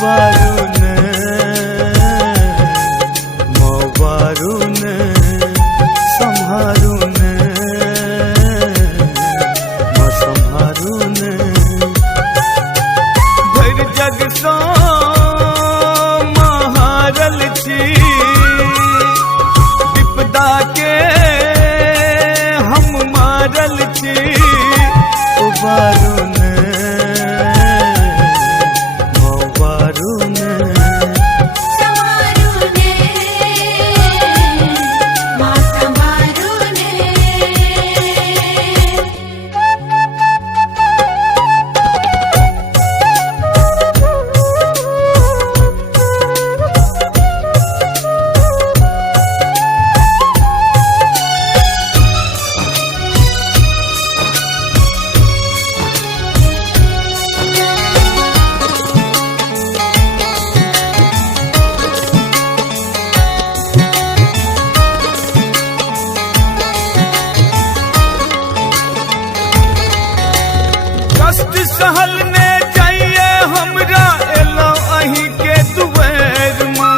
उबारून मोबारून संहारून संहारून भर जग सा महारल छी विपदा के हम मारल छी उबारून सहल ने जाइए हमरा एलो अही के दुआर में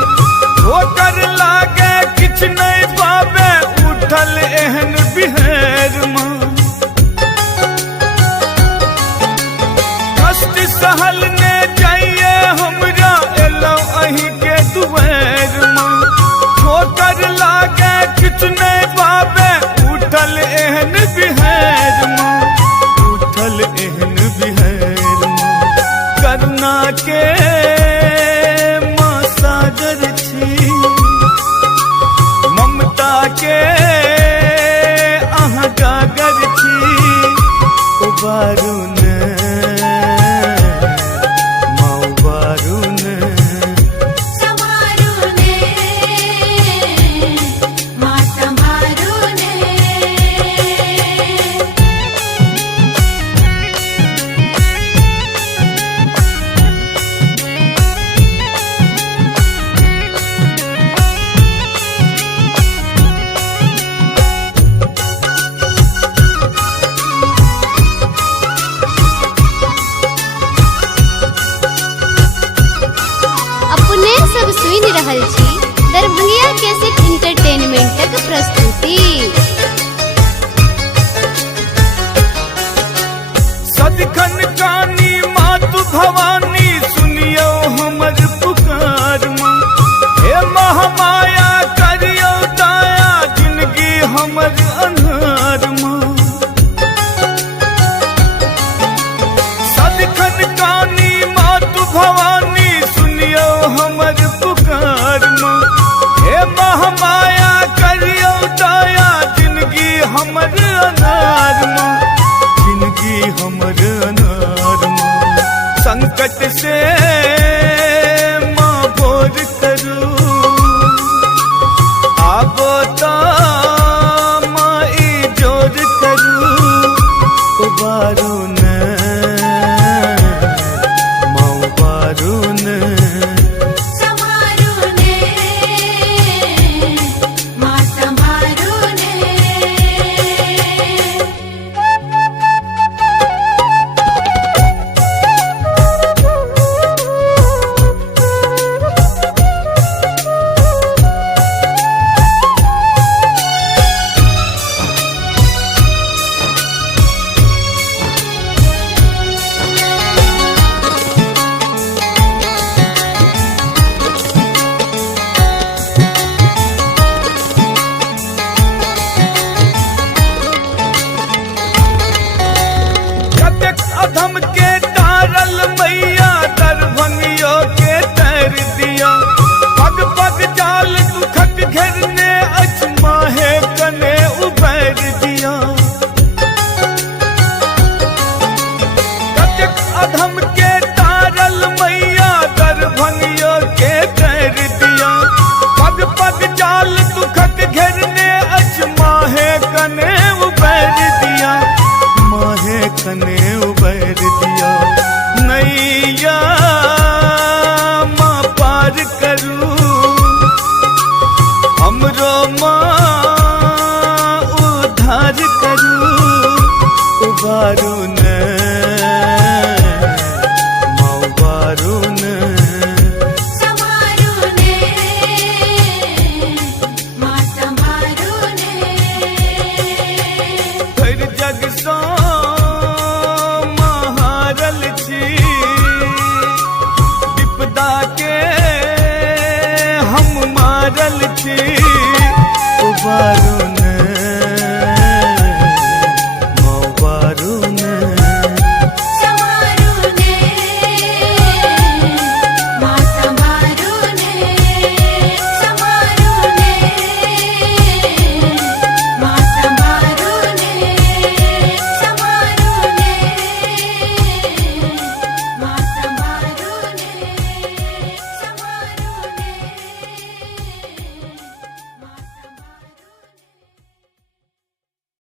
होकर लागे किछ नहीं पावे उठल एहन बिहार में कष्ट सहल ने जाइए हमरा एलो अही के दुआर में होकर लागे किछ नहीं पावे उठल एहन बिहार में उठल एहन करुणा के माँ सागर छी ममता के अहाँ गागर छी उबारून माँ उबारून सुन रहल छी दरभंगिया कैसेट इंटरटेनमेंटक प्रस्तुति। सदिखन कानी मातु भवानी सुनियो हमर पुकार माँ हे महामाया करियो दया जिंदगी हमर अन्हार माँ सदिखन कानी मातु भवानी सुनियो हमर पुकार माँ हे महामाया करियो दया जिंदगी हमर अनार माँ जिंदगी हमर अनार माँ संकट से माँ भोर करू आबो ता माँ ई जोर करू उबारून माँ उबारून खुदा के हम मारल छी उबारो